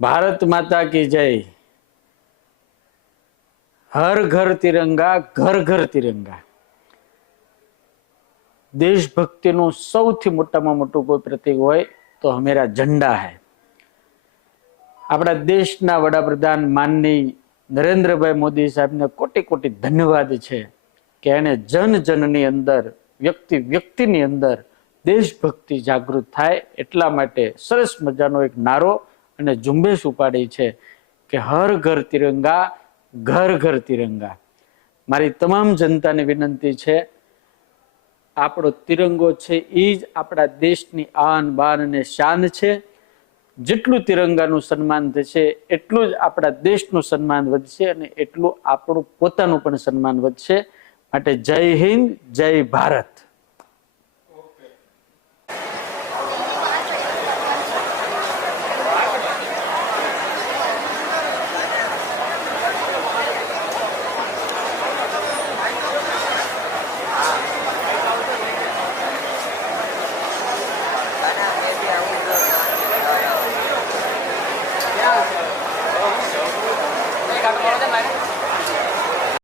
ભારત માતા કી જય. હર ઘર તિરંગા, ઘર ઘર તિરંગા. દેશભક્તિનું સૌથી મોટામાં મોટું કોઈ પ્રતિક હોય તો હમેરા ઝંડા હૈ. આપણા દેશના વડાપ્રધાન માનની નરેન્દ્રભાઈ મોદી સાહેબને કોટી કોટી ધન્યવાદ છે કે એણે જન જનની અંદર, વ્યક્તિ વ્યક્તિની અંદર દેશભક્તિ જાગૃત થાય એટલા માટે સરસ મજાનો એક નારો અને ઝુંબેશ ઉપાડી છે કે હર ઘર તિરંગા, ઘર ઘર તિરંગા. મારી તમામ જનતાને વિનંતી છે, આપણો તિરંગો છે એ જ આપણા દેશની આન, બાન અને શાન છે. જેટલું તિરંગાનું સન્માન થશે, એટલું જ આપણા દેશનું સન્માન વધશે અને એટલું આપણું પોતાનું પણ સન્માન વધશે. માટે જય હિન્દ, જય ભારત. না